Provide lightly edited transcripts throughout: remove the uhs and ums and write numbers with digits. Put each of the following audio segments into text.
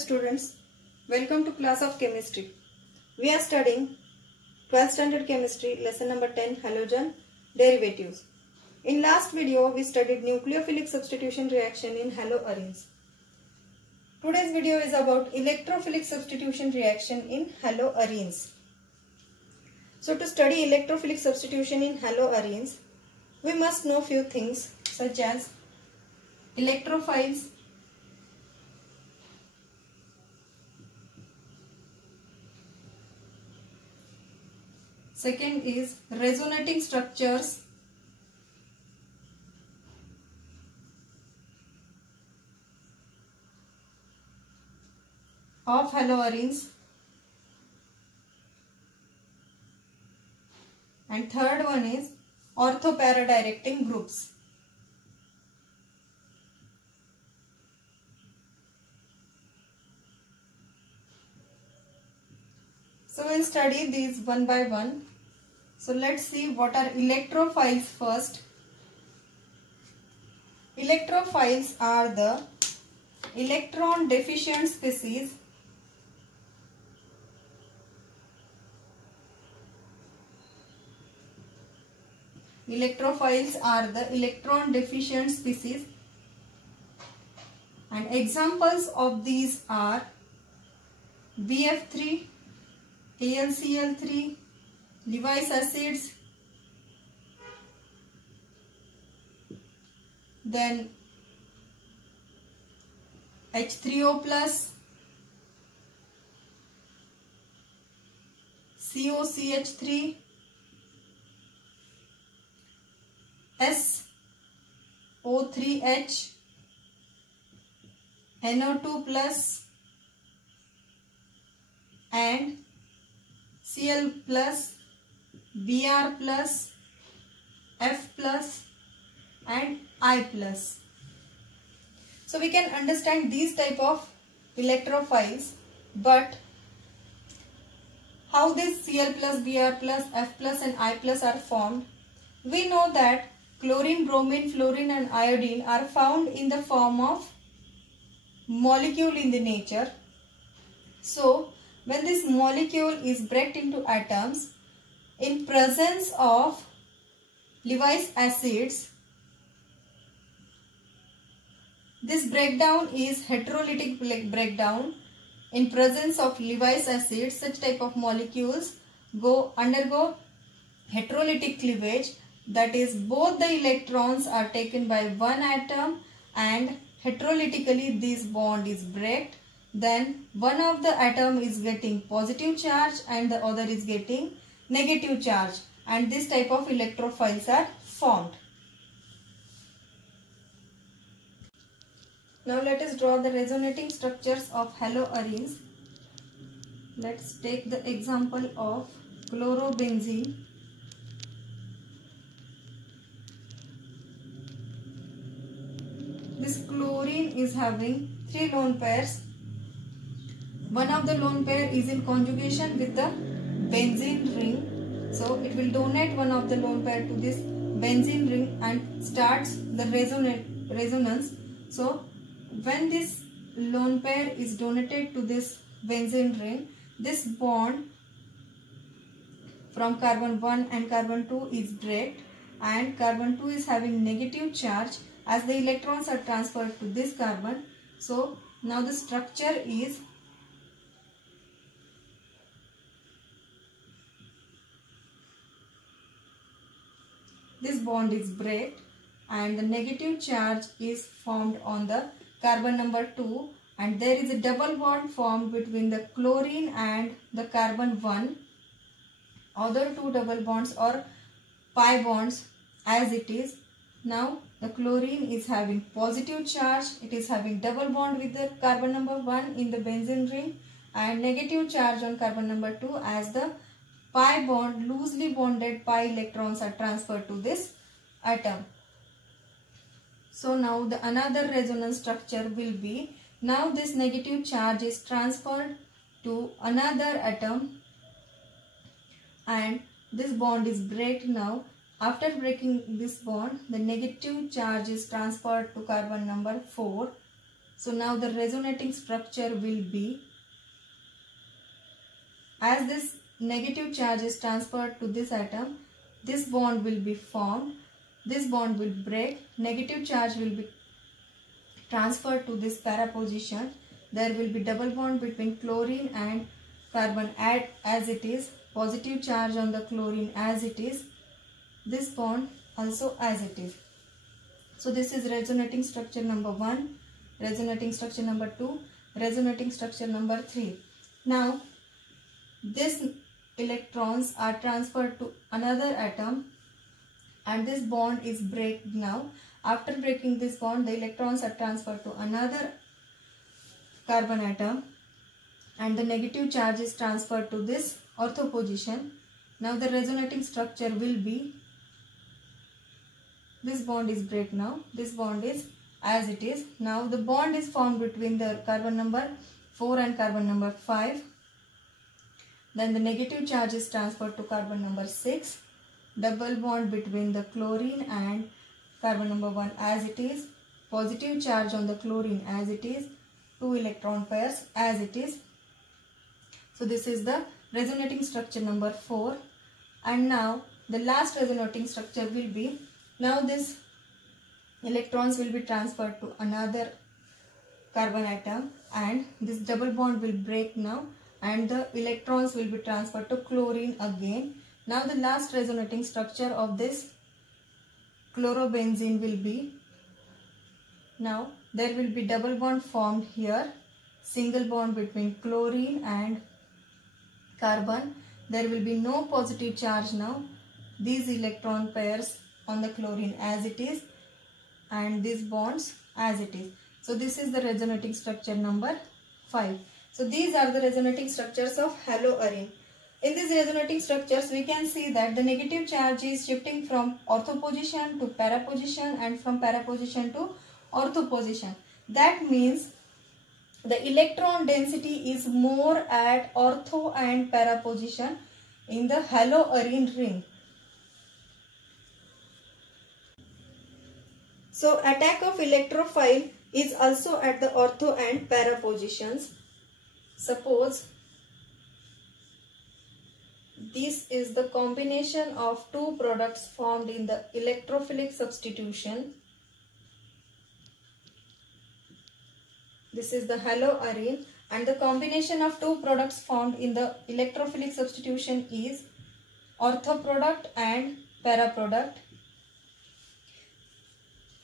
students, welcome to class of chemistry. We are studying 12th standard chemistry lesson number 10 halogen derivatives. In last video we studied nucleophilic substitution reaction in haloarenes. Today's video is about electrophilic substitution reaction in haloarenes. So to study electrophilic substitution in haloarenes, we must know few things such as electrophiles, second is resonating structures, of haloarenes, and third one is ortho-para-directing groups. So we'll study these one by one. So let's see what are electrophiles first. Electrophiles are the electron deficient species and examples of these are BF3, AlCl3, Lewis acids, then H3O+, COCH3, SO3H, NO2+, and Cl+, Br+, F+, and I+. So we can understand these type of electrophiles, but how this Cl+, Br+, F+, and I+ are formed? We know that chlorine, bromine, fluorine, and iodine are found in the form of molecule in the nature. So when this molecule is break into atoms, in presence of Lewis acids, this breakdown is heterolytic breakdown. In presence of Lewis acids, such type of molecules undergo heterolytic cleavage, that is both the electrons are taken by one atom and heterolytically this bond is break. Then one of the atom is getting positive charge and the other is getting negative charge, and this type of electrophiles are formed. Now let us draw the resonating structures of haloarenes. Let's take the example of chlorobenzene. This chlorine is having 3 lone pairs. One of the lone pair is in conjugation with the benzene ring. So it will donate one of the lone pair to this benzene ring and starts the resonance. So when this lone pair is donated to this benzene ring, this bond from carbon 1 and carbon 2 is break, and carbon 2 is having negative charge as the electrons are transferred to this carbon. So now the structure is this bond is break and the negative charge is formed on the carbon number 2, and there is a double bond formed between the chlorine and the carbon 1. Other 2 double bonds or pi bonds as it is. Now the chlorine is having positive charge, it is having double bond with the carbon number 1 in the benzene ring, and negative charge on carbon number 2 as the pi bond, loosely bonded pi electrons are transferred to this atom. So now the another resonance structure will be, now this negative charge is transferred to another atom and this bond is break now. After breaking this bond, the negative charge is transferred to carbon number 4. So now the resonating structure will be, as this negative charge is transferred to this atom, this bond will be formed, this bond will break, negative charge will be transferred to this para position. There will be double bond between chlorine and carbon as it is, positive charge on the chlorine as it is, this bond also as it is. So this is resonating structure number 1, resonating structure number 2, resonating structure number 3. Now these electrons are transferred to another atom and this bond is break now. After breaking this bond, the electrons are transferred to another carbon atom and the negative charge is transferred to this ortho position. Now the resonating structure will be, this bond is break now, this bond is as it is. Now the bond is formed between the carbon number 4 and carbon number 5. Then the negative charge is transferred to carbon number 6. Double bond between the chlorine and carbon number 1 as it is. Positive charge on the chlorine as it is. 2 electron pairs as it is. So this is the resonating structure number 4. And now the last resonating structure will be, now this electrons will be transferred to another carbon atom and this double bond will break now and the electrons will be transferred to chlorine again. Now the last resonating structure of this chlorobenzene will be, now there will be double bond formed here, single bond between chlorine and carbon. There will be no positive charge now. These electron pairs on the chlorine as it is and these bonds as it is. So this is the resonating structure number 5. So these are the resonating structures of haloarine. In these resonating structures, we can see that the negative charge is shifting from ortho position to para position and from para position to ortho position. That means the electron density is more at ortho and para position in the haloarine ring. So attack of electrophile is also at the ortho and para positions. Suppose this is the combination of two products formed in the electrophilic substitution. This is the haloarine and the combination of two products formed in the electrophilic substitution is ortho product and para product.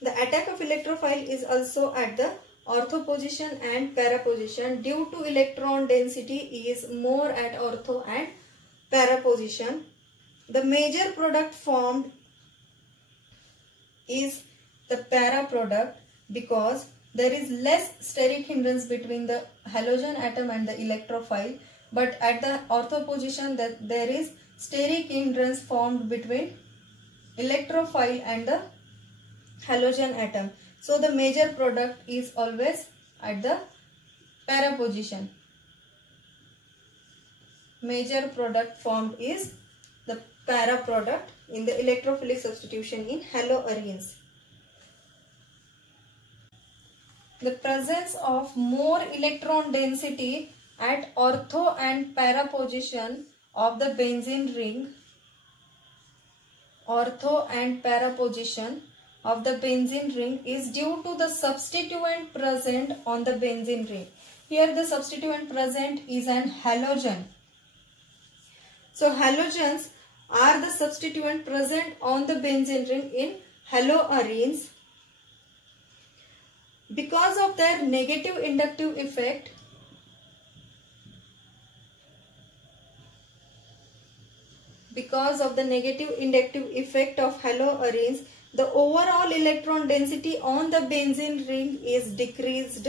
The attack of electrophile is also at the ortho position and para position due to electron density is more at ortho and para position. The major product formed is the para product because there is less steric hindrance between the halogen atom and the electrophile, but at the ortho position there is steric hindrance formed between electrophile and the halogen atom. So the major product is always at the para position. Major product formed is the para product in the electrophilic substitution in haloarenes. The presence of more electron density at ortho and para position of the benzene ring, ortho and para position of the benzene ring is due to the substituent present on the benzene ring. Here the substituent present is an halogen. So halogens are the substituent present on the benzene ring in haloarenes. Because of their negative inductive effect, of haloarenes, the overall electron density on the benzene ring is decreased.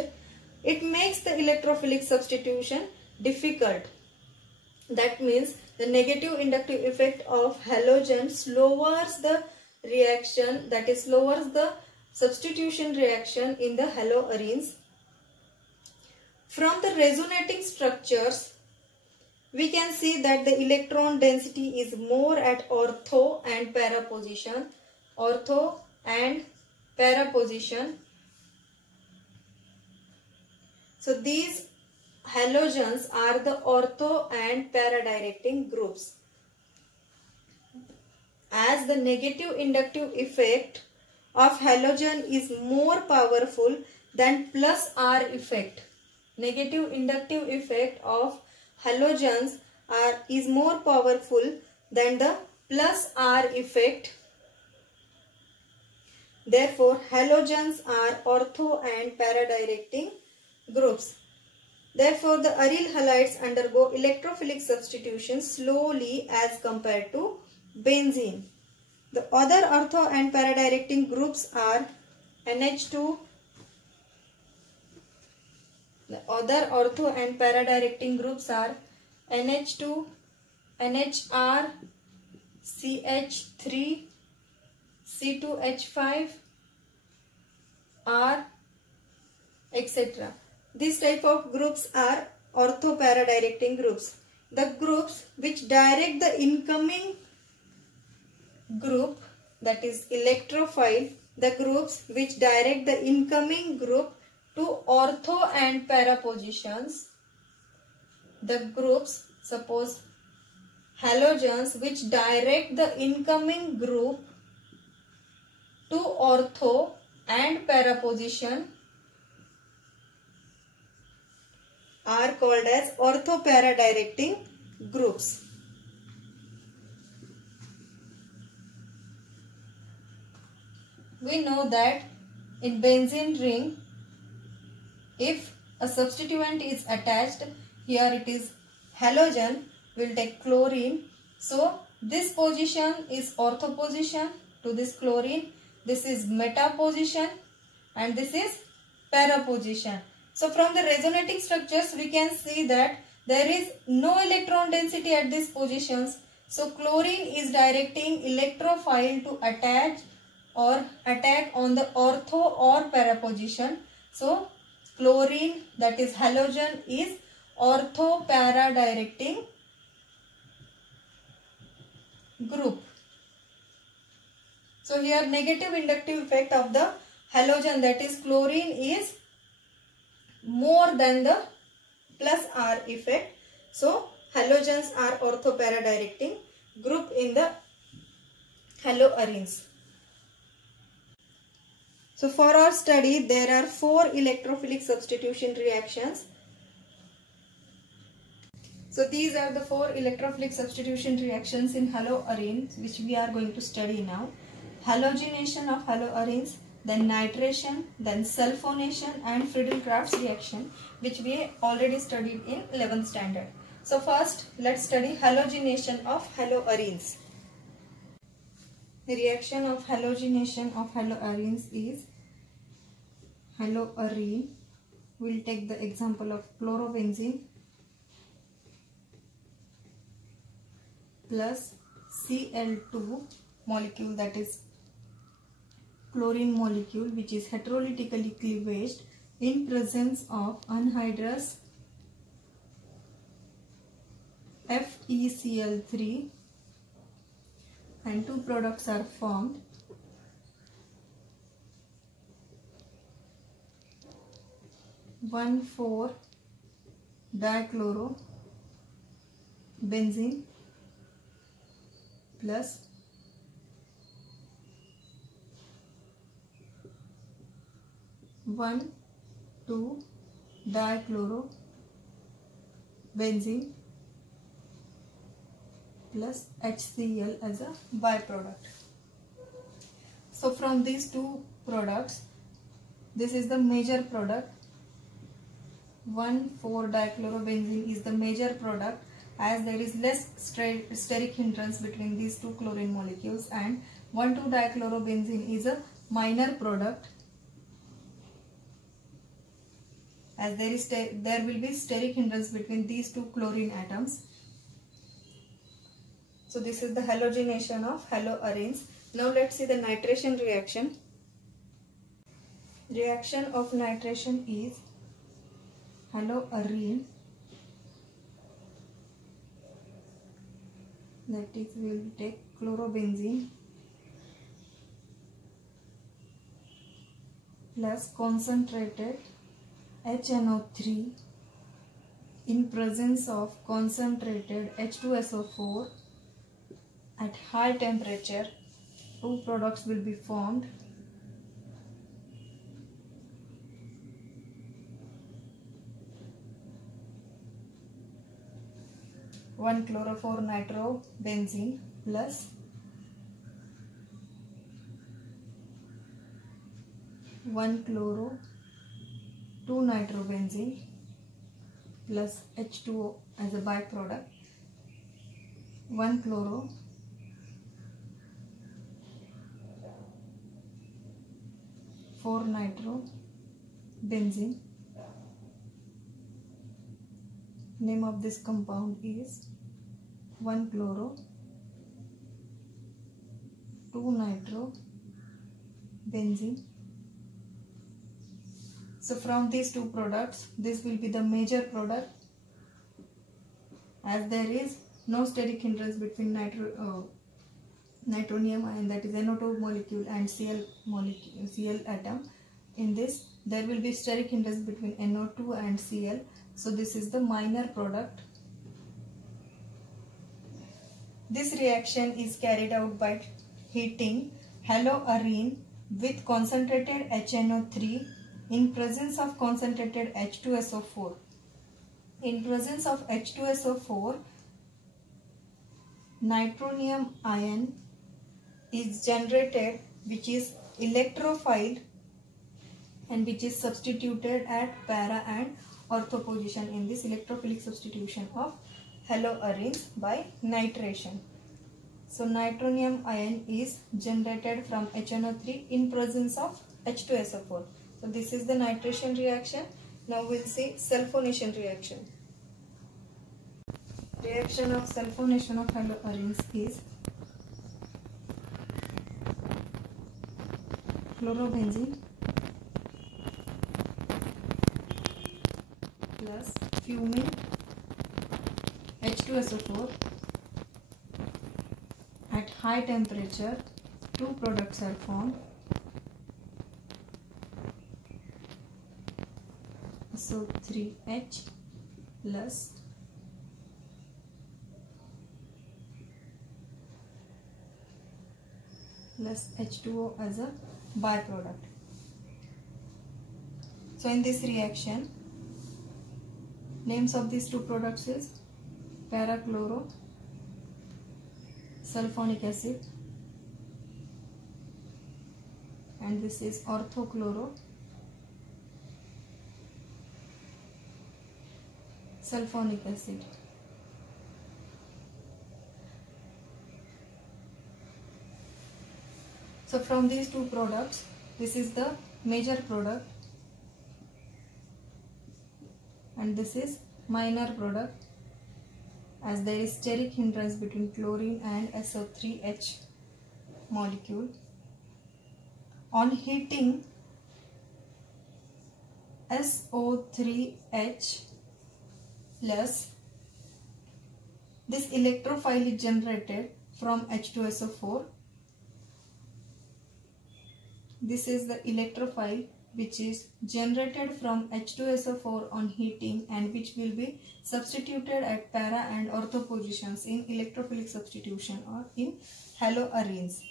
It makes the electrophilic substitution difficult. That means the negative inductive effect of halogen lowers the reaction, that is lowers the substitution reaction in the haloarenes. From the resonating structures, we can see that the electron density is more at ortho and para position. Ortho and para position. So these halogens are the ortho and para directing groups. As the negative inductive effect of halogen is more powerful than plus R effect. Negative inductive effect of halogens is more powerful than the plus R effect. Therefore, halogens are ortho and para directing groups. Therefore, the aryl halides undergo electrophilic substitution slowly as compared to benzene. The other ortho and para directing groups are NH2. The other ortho and para directing groups are NH2, NHR, CH3, C2H5, R, etc. These type of groups are ortho-para directing groups. The groups which direct the incoming group, that is electrophile, the groups which direct the incoming group to ortho and para positions. The groups, suppose halogens, which direct the incoming group to ortho and para position are called as ortho-para directing groups. We know that in benzene ring, if a substituent is attached, here it is halogen, will take chlorine. So this position is ortho position to this chlorine. This is meta position and this is para position. So from the resonating structures we can see that there is no electron density at these positions. So chlorine is directing electrophile to attach or attack on the ortho or para position. So chlorine, that is halogen, is ortho para directing group. So here negative inductive effect of the halogen, that is chlorine, is more than the plus R effect. So halogens are ortho para directing group in the haloarenes. So for our study there are 4 electrophilic substitution reactions. So these are the 4 electrophilic substitution reactions in haloarenes which we are going to study now. Halogenation of haloarenes, then nitration, then sulfonation and Friedel-Crafts reaction, which we already studied in 11th standard. So first let's study halogenation of haloarenes. The reaction of halogenation of haloarenes is haloarene. We'll take the example of chlorobenzene plus Cl2 molecule, that is chlorine molecule, which is heterolytically cleavaged in presence of anhydrous FeCl3, and 2 products are formed. One 4-dichlorobenzene plus 1,2-dichlorobenzene plus HCl as a byproduct. So from these 2 products, this is the major product. 1,4-dichlorobenzene is the major product, as there is less steric hindrance between these 2 chlorine molecules, and 1,2-dichlorobenzene is a minor product, as there will be steric hindrance between these 2 chlorine atoms. So this is the halogenation of haloarenes. Now let's see the nitration reaction. Reaction of nitration is haloarene, that is, we will take chlorobenzene plus concentrated HNO3 in presence of concentrated H2SO4 at high temperature, two products will be formed. One chloro,4-nitrobenzene plus one chloro,2-nitrobenzene plus H2O as a byproduct, one chloro,4-nitrobenzene. Name of this compound is 1-chloro,2-nitrobenzene. So from these two products, this will be the major product, as there is no steric hindrance between nitronium ion, that is NO2 molecule, and Cl atom. In this, there will be steric hindrance between NO2 and Cl. So this is the minor product. This reaction is carried out by heating haloarine with concentrated HNO3 in presence of concentrated H2SO4. In presence of H2SO4, nitronium ion is generated, which is electrophiled and which is substituted at para and ortho position in this electrophilic substitution of haloarenes by nitration. So nitronium ion is generated from HNO3 in presence of H2SO4. So this is the nitration reaction. Now we'll see sulfonation reaction. Reaction of sulfonation of haloarenes is chlorobenzene plus fuming H2SO4. At high temperature, two products are formed. SO3H plus H2O as a byproduct. So in this reaction, names of these two products is para-chloro-sulfonic acid, and this is ortho-chloro-sulfonic acid. So from these two products, this is the major product and this is minor product, as there is steric hindrance between chlorine and SO3H molecule. On heating, SO3H plus this electrophile is generated from H2SO4. This is the electrophile which is generated from H2SO4 on heating and which will be substituted at para and ortho positions in electrophilic substitution or in haloarenes.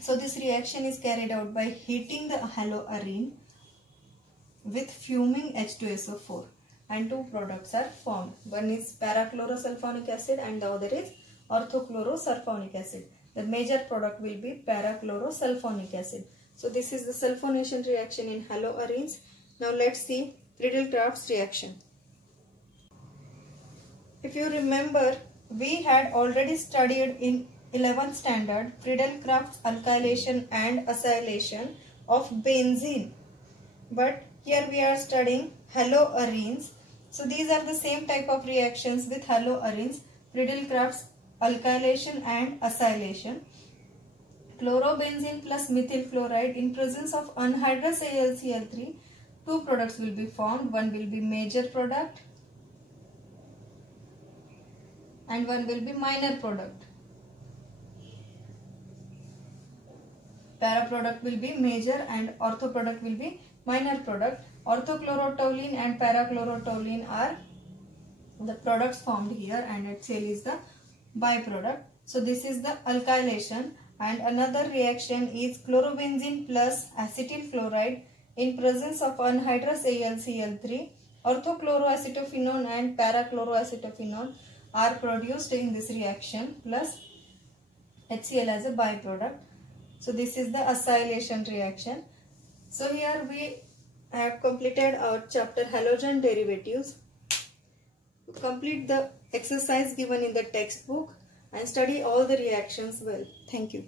So this reaction is carried out by heating the haloarene with fuming H2SO4 and two products are formed. One is para-chlorosulfonic acid and the other is ortho-chlorosulfonic acid. The major product will be para-chlorosulfonic acid. So this is the sulfonation reaction in haloarenes. Now let's see Friedel-Crafts reaction. If you remember, we had already studied in 11th standard Friedel-Crafts alkylation and acylation of benzene. But here we are studying haloarenes. So these are the same type of reactions with haloarenes, Friedel-Crafts alkylation and acylation. Chlorobenzene plus methyl fluoride in presence of anhydrous AlCl3, two products will be formed. One will be major product and one will be minor product. Para product will be major and ortho product will be minor product. Orthochlorotoluene and parachlorotoluene are the products formed here, and HCl is the byproduct. So this is the alkylation. And another reaction is chlorobenzene plus acetyl chloride in presence of anhydrous AlCl3. Orthochloroacetophenone and parachloroacetophenone are produced in this reaction plus HCl as a byproduct. So this is the acylation reaction. So here we have completed our chapter halogen derivatives. Complete the exercise given in the textbook and study all the reactions well. Thank you.